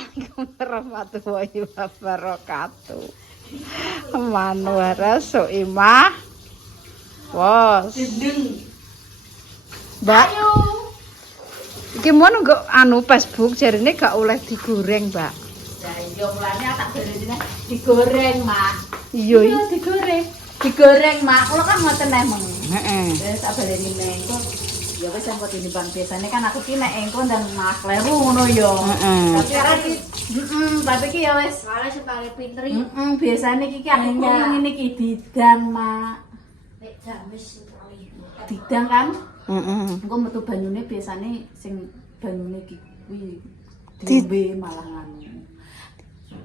Assalamualaikum warahmatullahi wabarakatuh. Manuara Soimah. Wos. Mbak. Iki mon nggo anu Facebook jarine gak oleh digoreng, Mbak. Ya iya mulane tak berene digoreng, Mak. Iya digoreng. Digoreng, Mak. Kulo kan ngoten neh meng. Heeh. Wis tak baleni mengko. Ya wis engko dinimbang biasane kan aku ki nek engko ndang mas kleru ngono ya. Tapi ora iki tapi ki ya wis malah separe pinter iki. Biasane iki aku ngene iki didang, Mak. Nek jamis didang kan? Engko metu banyune biasane sing banyune iki kuwi diombe malah nganu.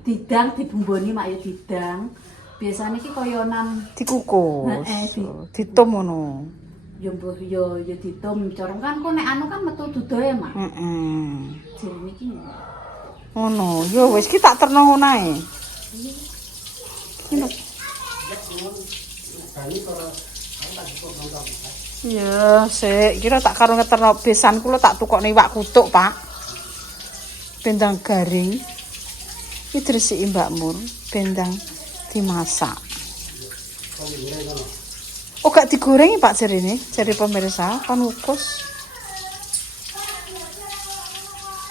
Didang dibumboni mak ya didang. Biasane iki kaya nan dikukus. Ditum ngono. Ya mbuh ya ditum corong kan kok nek anu kan metu dudoe mak. Heeh. Jerene iki. Ngono, ya wis ki tak terno ngono ae. Ya, sik kira tak karo ngeterno besan kula tak tukokne iwak kutuk, Pak. Bendang garing. Iki dresiki Mbak Mur, bendang dimasak. Oh, gak digoreng Pak jarine, jare pemirsa, kan ukus.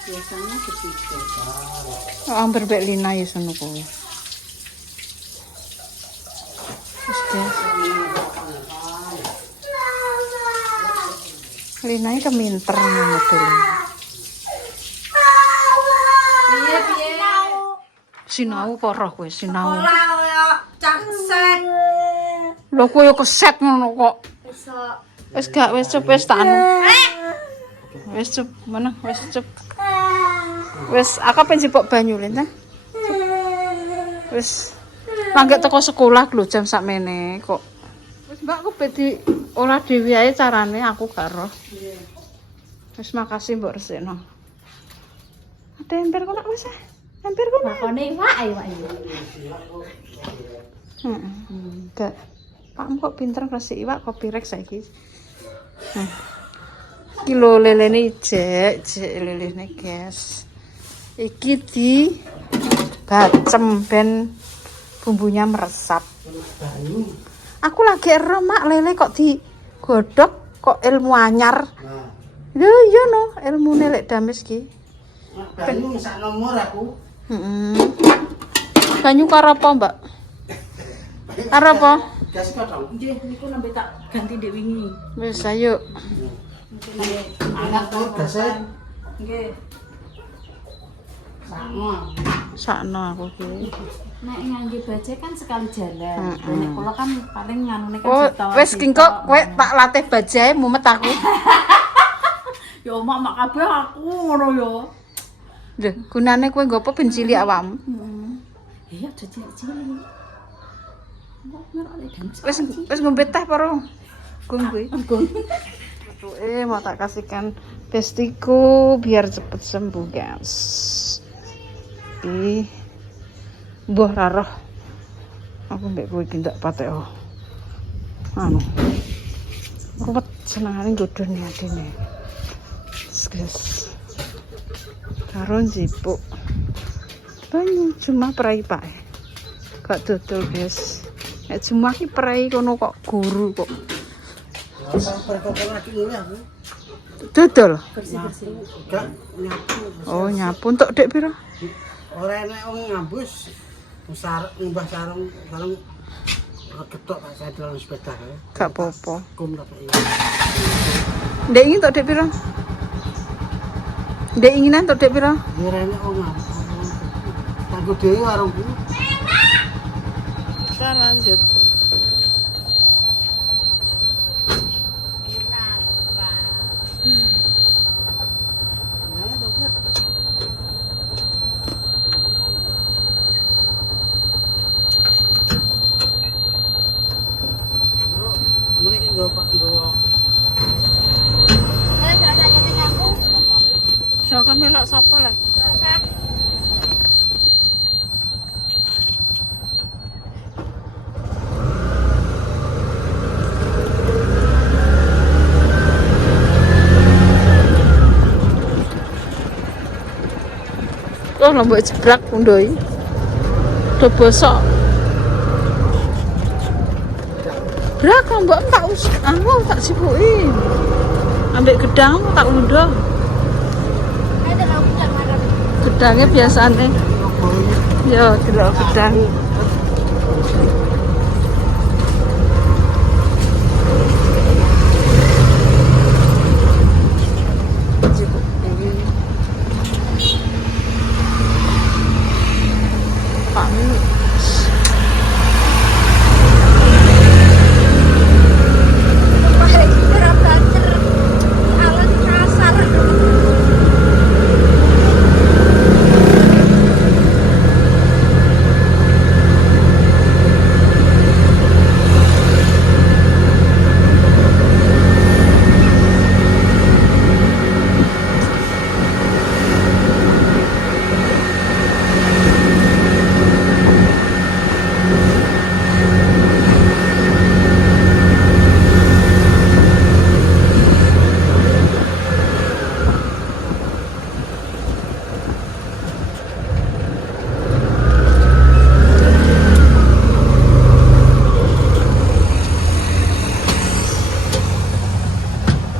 Biasanya begitu. Hampir mbek Lina ya sono kuwi. Wis guys. Lina iki keminter ngono dulu. Piye Sinau apa roh kowe sinau? Ora kaya caksen. Lho kowe keset ngono kok. Wis gak wis cup wis tak anu. Wis cup mana wis cup. Wis aku pengen jipok banyu lho ta. Wis mangke teko sekolah lho jam sakmene kok. Wis Mbak aku bedi olah dhewe ae carane aku gak roh. Wis makasih Mbok resikno. Ada ember kok nak wis ah. Ember kok nak. Makone iwak ae Pak. Heeh. Gak Pak kok pinter resik iwak kopi rek saiki. Iki lho lelene jek lelene guys. Iki di bacem ben bumbunya meresap. Aku lagi ero mak lele kok digodhog kok ilmu anyar. Lho iya no, ilmune lek dames ki. Banyu sak nomor aku. Banyu karo apa, Mbak? Karo apa? Gas kok tau. Nggih niku nembe tak ganti ndek wingi. Wis ayo. Anak tur gasnya. Nggih. Sakno aku ki. Nek ngangge baje kan sekali jalan. Nek kula kan paling nganune kan Oh, setor. wis kingko kowe tak latih bajae mumet aku. Ya mak kabeh aku ngono ya. Lho, gunane kowe nggo apa ben cilik awakmu? Iya, cilik-cilik. Wis ngombe teh apa gung kuwi? Mau tak kasihkan bestiku biar cepet sembuh, guys. Ih. Mbah raroh. Aku mbek kowe iki ndak patek oh. Anu. Ruwet senengane godhone atine. Guys. Karo njipuk. Banyu cuma perai Pak. Gak dodol, guys. Nek cuma iki perai kono kok guru kok. Sampai kok lagi ngene aku. Dodol. Bersih-bersih. Gak nyapu. Oh, nyapu entuk Dek pira? Ora enek wong ngambus. Mbah sarung ketok tak saya dalam sepeda ya. Gak apa-apa. Kum tak iki. Ndek ingin entuk Dek pira? Ndek inginan entuk Dek pira? Ora enek wong ngambus. Kanggo dhewe warungku. Kita lanjut. Mulai ki nggo Pak nggo. Siapa melok sapa lah? Oh, lombok jebrak undoi. Do bosok. Brak lombok tak tak sibuki. Ambek gedang tak undo. Gedangnya biasane. Ya, delok gedang.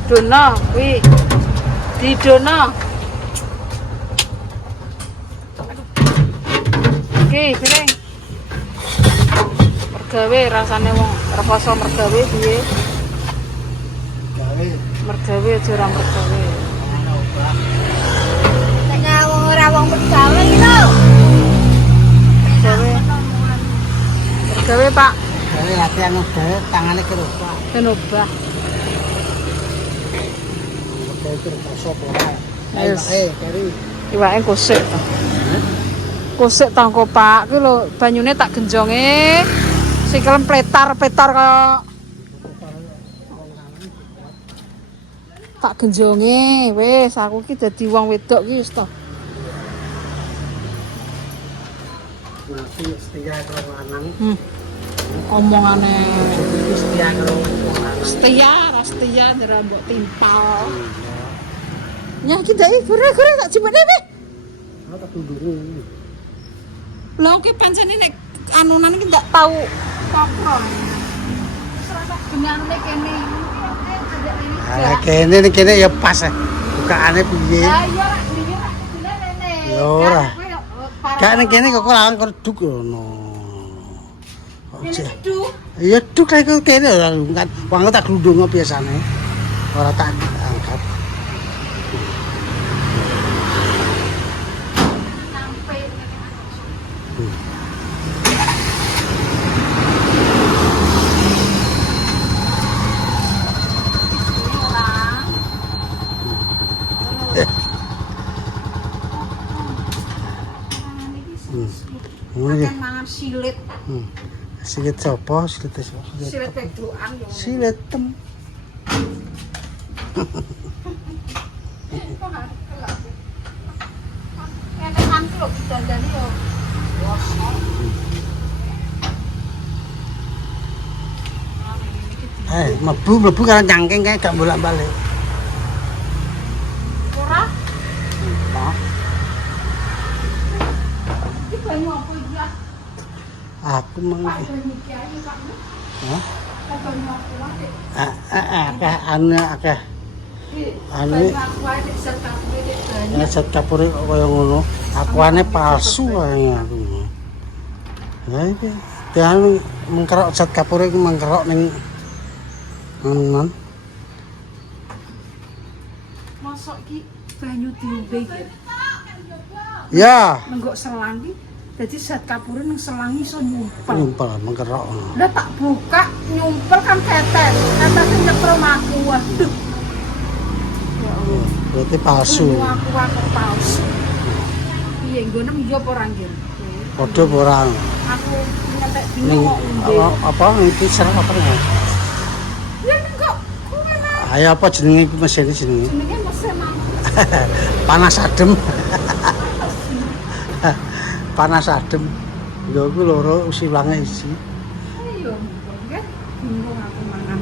Dono, wi. Di dono. Oke, piring. Mergawe rasane wong reposo mergawe piye? Mergawe aja ora mergawe. Nek wong ora wong mergawe lho. Mergawe, Pak. Gawe latihan udah tangane kerubah. Kenobah. Itu sop ora. Yes. Keri. Iwake kusik to. Kusik tangko Pak, ki lho banyune tak genjonge. Sikil pletar-pletar kaya tak genjonge. Wis aku ki dadi wong wedok ki wis to. Nanti setia karo lanang. Omongane Setia karo lanang. setia nyera mbok timpal. Nyah ki ndek gore-gore tak jemene weh. Oh, tak tunduru. Lah ki pancen nek anunan ki ndak tau kopro. Serasa benane kene. Kene ya pas. Bukaane piye? Lah iya rak dhewe rak rene. Ya ora. Gak ning kene kok lawan kerduk ngono. Iya duk kae kene ora kan. Wong tak glundung biasane. Ora tak angkat. Makan mangan silit. Silit sapa? Silit Silit wedokan yo. Silit tem. Enekan ki lho dandane yo. Mlebu karo nyangking kae gak bolak-balik. Ora? Nah, Iki banyu apa iki? aku mang. Banyu kiai Pak. Hah? Banyu apa? Akeh. Anu aku ae nek set kabeh nek banyu. nek zat kapure kaya ngono, akuane palsu ae aku. Lah iki dan mengkerok zat kapure ku mengkerok ning anunan. Mosok ki banyu diombe iki. Ya, Nenggok selang ki dadi zat kapure ning selang iso nyumpel. nyumpel mengkerok. Lah tak buka nyumpel kan tetes. Tetese nyeprom aku. Waduh. Ya Allah. Berarti palsu. Aku palsu. Piye nggonem yo apa ora nggih? Padha apa ora? Aku nyetek Ning bingung kok. apa iki serang apa ya? Ya kok kuwi lah Ayo apa jenenge iki mesin jenenge? jenenge mesin aku. Panas adem. Panas adem. Ya ku loro silange isi. Ayo nggih bingung aku mangan.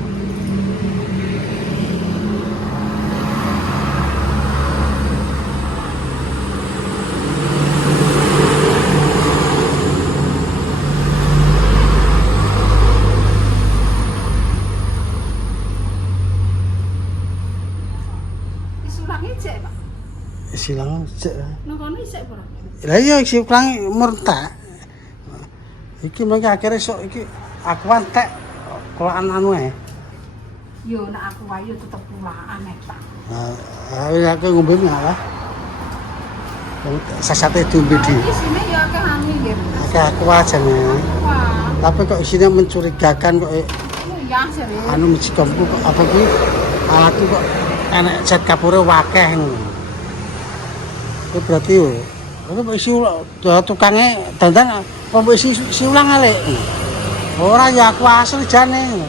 ulange cek, Pak. Silang cek. Nang kono isik ora? Lah iya isi ulang mertak. Iki mengki akhire sok iki aku antek kolaan anu ae. Yo nek aku wae tetep pulaan Pak. Ah, aku ngombe malah. Sasate diombe di. Isine yo akeh anu nggih. Akeh aku aja nih. Wah, Tapi kok isinya mencurigakan kok ya serius. anu mesti kompu kok apa ki alatku kok enek zat kapure wakeh ngono. Itu berarti yo kok isi tukange dandan apa isi ulang alik. Ora ya aku asli jane.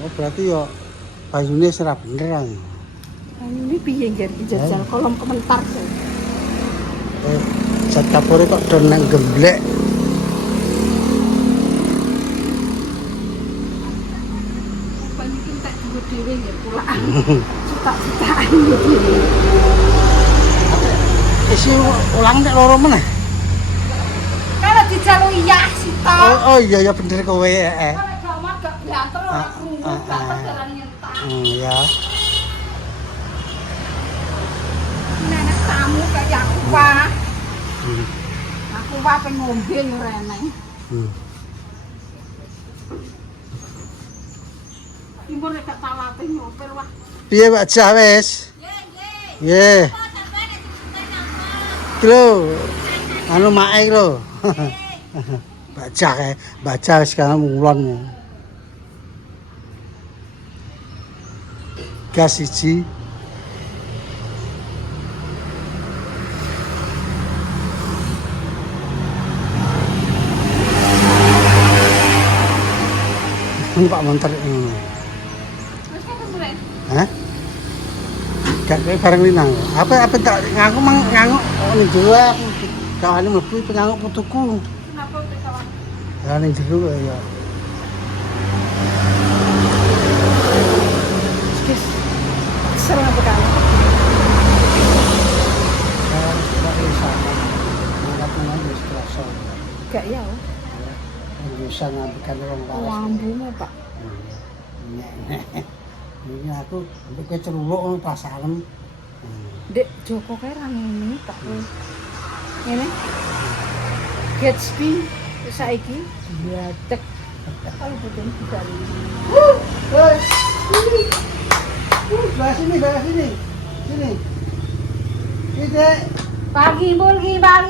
Oh berarti yo bayune ora bener. Ini piye nggih jajal kolom komentar. Zat kapure kok do nang gemblek. Banyak entek nggo dhewe nggih pulaan. Cita-citaan nggo dhewe. Isi ulang nek loro meneh. Kalau dijaluk iya sita. Oh iya ya bener kowe heeh. Kalau jaman gak banter ora krungu, banter jalan nyentak. Ya. Nenek tamu kayak aku, Pak. Aku wae ngombe yo rene. Ibu nek gak talate nyopir wah. Piye Pak Jah wis? Nggih. Lho. Anu mae lho. Mbak Jah kae, Mbak Jah wis kan mulon. Gas siji. Pak Monter ini. Wis kan mulai. Hah? Gak kayak bareng linang. Apa tak ngaku mang nganguk ning jero aku. Kawane mlebu penganguk putuku. Kenapa udah kawan? Ya ning jero ya. Guys. Kesel apa kan? Gak ya. Bisa ngabikan orang waras. Lambungnya, Pak. Ini aku sampai ke ceruluk pasaran. Dek Joko kae ra ngene tak kowe. Ngene. Gatsby saiki ya tek. Kalau betul tidak. Belah sini. Sini. Ini. Pagi bulgi, Pak.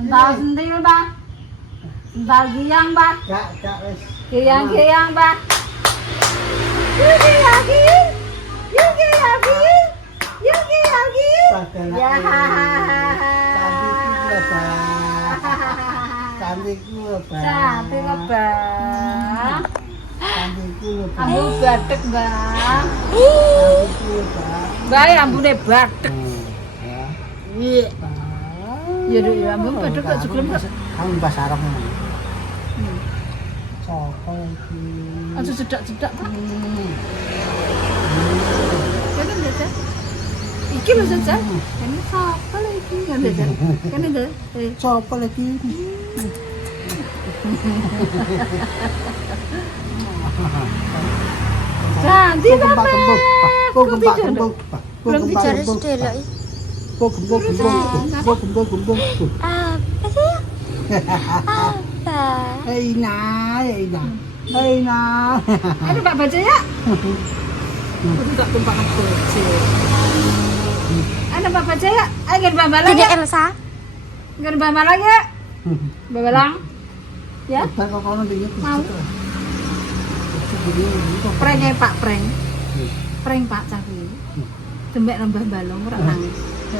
Entar sentil, Pak. Entar giang, Pak. Gak wis. Giang, Pak. Yuki lagi. Ya. Cantikku lho, Bang. Cantik lho, Bang. Cantikku lho, Bang. Ambu batek, Bang. Cantikku lho, Bang. Mbak ambune batek. Ya. Iya. Ya duk ya ambune batek kok jeglem kok. Kamu bahas Arab ngono. Sopo iki? Aja cedak-cedak. Kan jajal. Iki lho jajal. Kan sapa lho iki kan jajal. Kan itu. Sopo lagi? Cantik Bapak. Gembok. Belum bicara sedela. Gembok. Apa sih? Apa? Eina. Aduh Pak baca ya. Aku tak tumpangan baca. Ada Pak baca ya. Ayo Mbak Balang Tidak ya. Elsa. Mbak Balang ya. Mbak Balang. Ya. Bar kok kono iki. Mau. Prank ya Pak, prank. Prank Pak Cafi. Dembek nambah balong ora nangis. Tak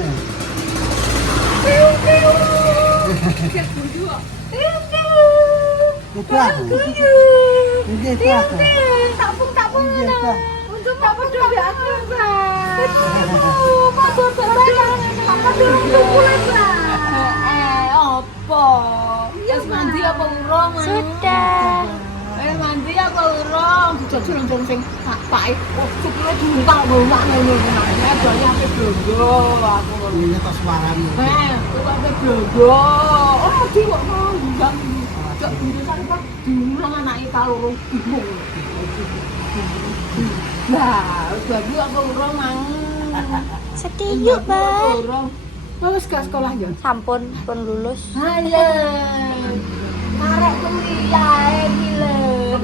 pun. Untuk Pak Pedho ya aku, Pak. Pak Pedho apa? Wis mandi apa urung? Sudah. Mandi apa urung? Dijajal sing pake. Sikile diuntal bawah ngono ae. Bayake blogo aku. Ini tas suaramu. Bayake blogo. Oh, di kok ngundang. Cok jurusan Pak diulang anake kaloro bingung. Lah, babu apa urung mang? Sedih yuk, Mbak. Urung. Wis gak sekolah ya? Sampun pun lulus. Ayo. Arek kuliah iki lho.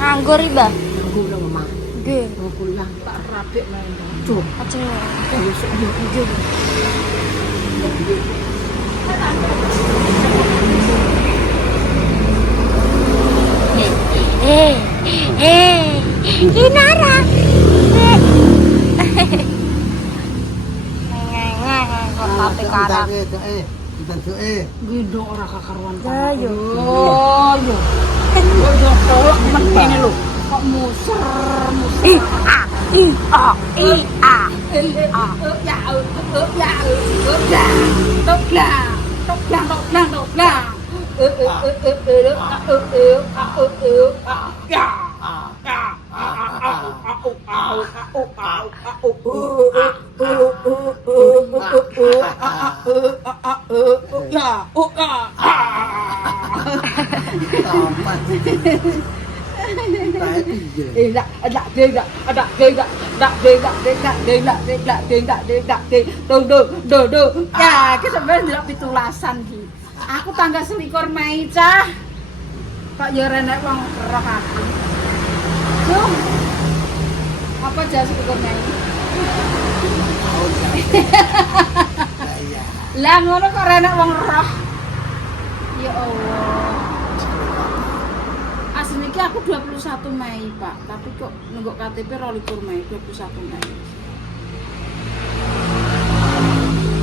Nganggur iki, Mbak. Nganggur dong, Mak. Nggih. Kuliah tak rabik main. Cuk. Ajeng. Besok yo nggih. Inara. Kok tapi karang. Bentuke. Gendong ora kakaruan. Ya yo. Oh, yo. Yo tolak men kene lho. Kok muser. Ya, kita sebenarnya tidak pitulasan ki. Aku tanggal 21 Mei cah. Kok yo renek wong roh aku. Duh. Apa jas 21 Mei? Lah ngono kok renek wong roh. Ya Allah. Asli iki aku 21 Mei, Pak. Tapi kok nungguk KTP 22 Mei, 21 Mei.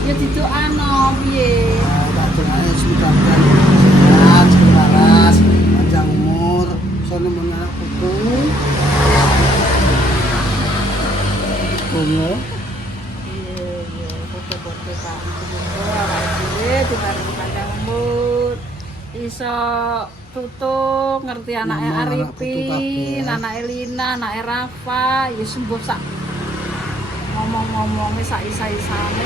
Ya didoano piye? Bacanya sudah sehat, selaras, panjang umur, sono menyerap kuku. Bunga. Iya, foto-foto Pak. Itu bareng panjang umur. Iso tutuk ngerti anaknya Mama, anak Arifin, tutuk, anaknya Lina, anaknya Rafa, ya sembuh sak ngomong-ngomongnya sak isa-isane.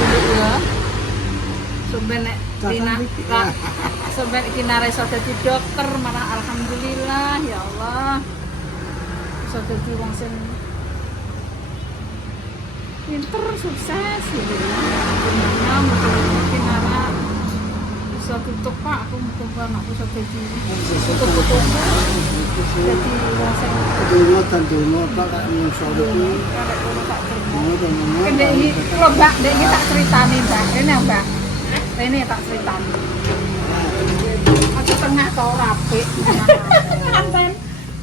Dulu ya. Sampai nek Lina, sampai Lina iso dadi dokter, malah alhamdulillah ya Allah. Iso dadi wong sing pinter, sukses gitu ya. Sebenarnya mungkin arah bisa tutup Pak, aku muka anakku bisa jadi tutup jadi wong sing Dungo dan dungo tak kayak musuh itu. karek kono tak terima. Dungo dan dungo. Ndek iki lho Mbak, ndek iki tak critani Mbak. Rene Mbak. Rene tak critani. Aku tengah kau rapik. Kanten.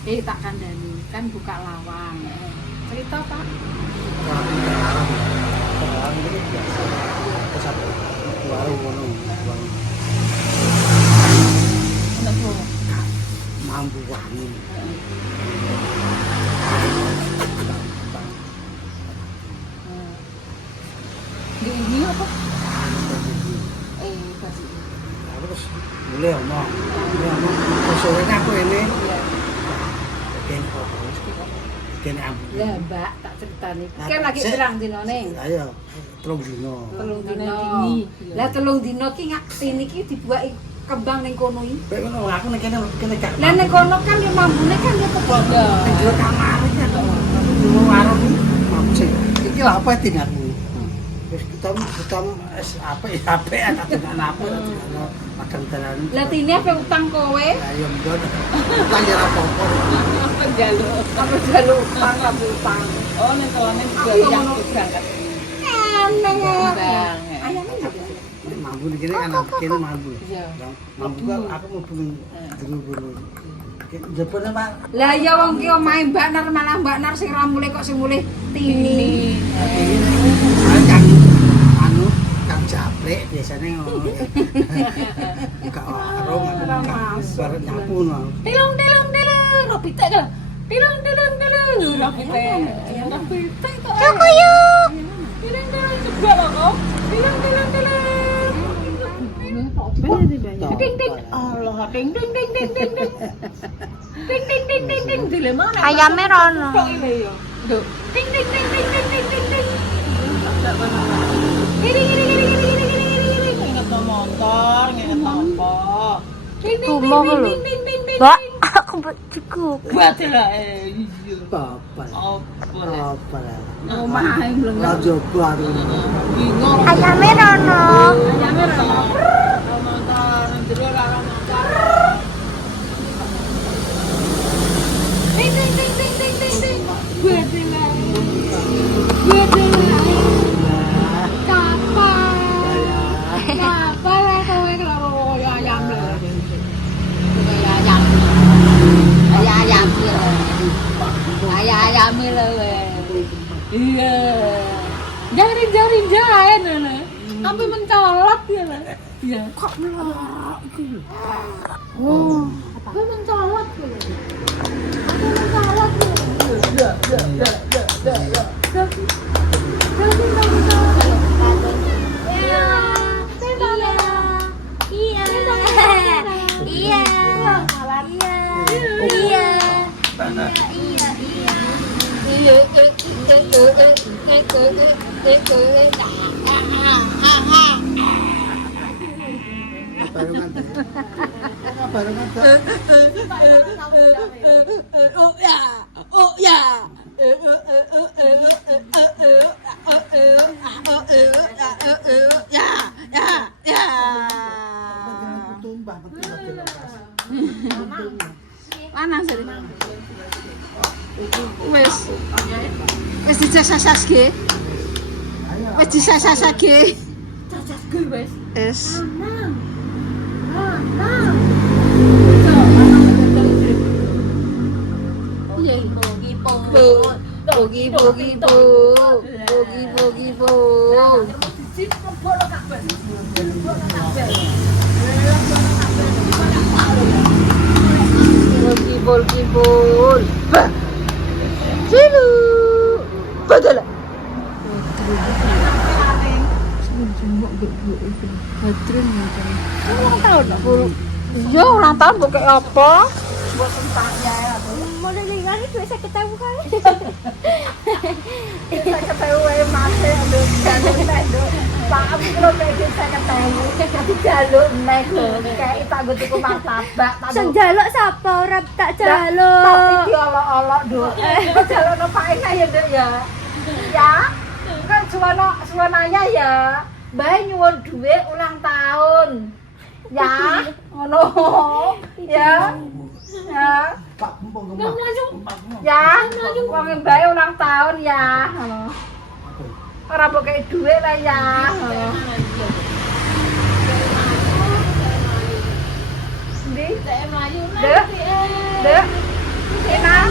Tak kandani, kan buka lawang. Cerita Pak. Mampu wangi. Di ini apa? Kasih. Terus boleh omong. Terus sore aku ini. Kene apa? Kene ambu. Lah Mbak, tak ceritani. Nah, Kan lagi sik. pirang dinane? Ayo, 3 dino. Telung dino. Lah telung dino ki ngaktini ki dibuaki kembang ning kono iki. Kayak ngono aku nek kene gak. Lah ning kono kan ya mambune kan ya kebondo. Ning jero kamar iki kan. Dulu warung mampu sih. Iki lha apa tinggalmu? Wis kita apa ada dengan apa makan tenan. Lah tine apa utang kowe? Ayo mbon. Utang ya apa-apa. Apa jaluk utang apa utang? Oh ning kelane dibayar berangkat. Neng kembang. Ayane juga. Mampu di kene kan kene mampu. Mampu kan aku mau bunyi dulu. Jepone Pak. Lah ya wong ki omahe Mbak Nar malah Mbak Nar sing ra mulih kok sing mulih tini. Kang anu Kang Japlek biasanya ngono. Buka warung bareng nyapu ngono. Tilung ropitek kan. Tilung ropitek. Ropitek kok. Cukuyuk. Tilung juga lho kok. Tilung. Allah, ding. Ding. Dile mana? Ayame rono. Kok ile yo. Nduk. Ding. Gini. Ingat no motor, ingat apa. Tumo lho. Ding. Mbak. Aku cukup. Buat lah Bapak. Apa Apa lah. Omah belum Raja baru. bingung. Ayamnya Rono. Ayamnya Ramadan, jero Ramadan. Ting ting ting ting ting ting ting. Gue tinggal. Apa lah kowe kalau ayam lah. Ayam lah. Iya. Jari-jari jahen lah. Sampai mencolot ya lah. Iya. Kok melok gitu. Oh, apa mencolot gitu. Apa mencolot gitu. Panas tadi. Wes disasas ge. Wes disasas ge. Sasas ge wes. Es. Bogi bogi bo. Bogi bogi bo. Bogi bol. Cilu. Betul. Ulang tahun iya ulang tahun kok kayak apa? Buat sentanya ya. Mau dari kali gue saya ketemu kali. Saya ketemu masih ada jalur Pak aku kalau kayak saya ketemu tapi jalur naik kayak itu aku cukup martabak. Sang jaluk siapa orang tak jaluk. Tapi diolok-olok dong. Jalur nopain aja deh ya. Ya. Kan suananya ya. Bayi nyuwun duit ulang tahun. Ya, ngono. Ya. Ya. Pak Mumpung Ya, wong bayi ulang tahun ya. Ngono. Ora pokoke duit lah ya. Ndi? Dek. Dek. Ina.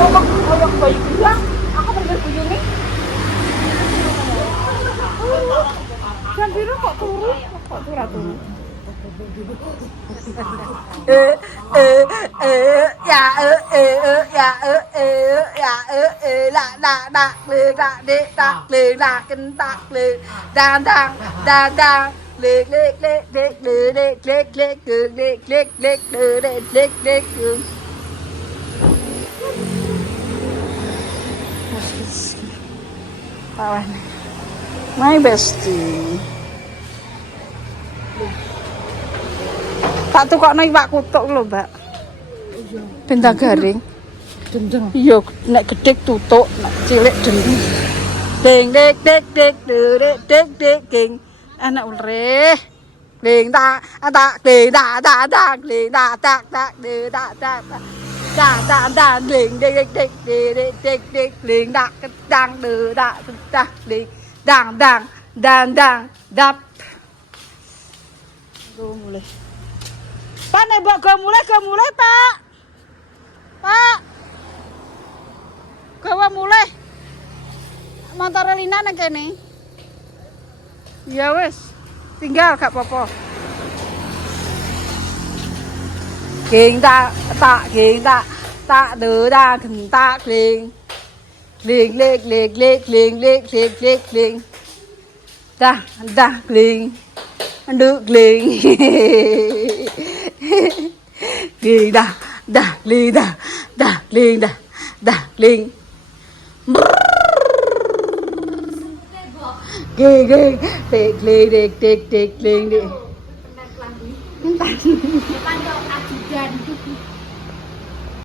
Kok bayi gua? Aku bener buyu nih. Jam biru kok turu? Kok turu? My bestie. Tak tukokno iwak kutuk lho, Mbak. Bentang garing. Dendeng. Iya, nek gedhe tutuk, nek cilik dendeng. Ding dik dik dik dik dik dik king. Anak ulreh. Ding tak ding tak ding tak ding tak tak ding dik dik dik dik dik dik ding tak kedang tak ding dang dap. Go mulai. Pak nek mbok go mulai, Pak. Pak. Gawa mulai. Motor Lina nang kene. Ya wis. Tinggal gak apa-apa. Ging tak đỡ đa thừng ta liền liền liền liền liền liền liền liền liền liền ta liền được liền liền liền liền ghê ghê tiệt liền tiệt tiệt tiệt liền đi Depan tuh ajudan.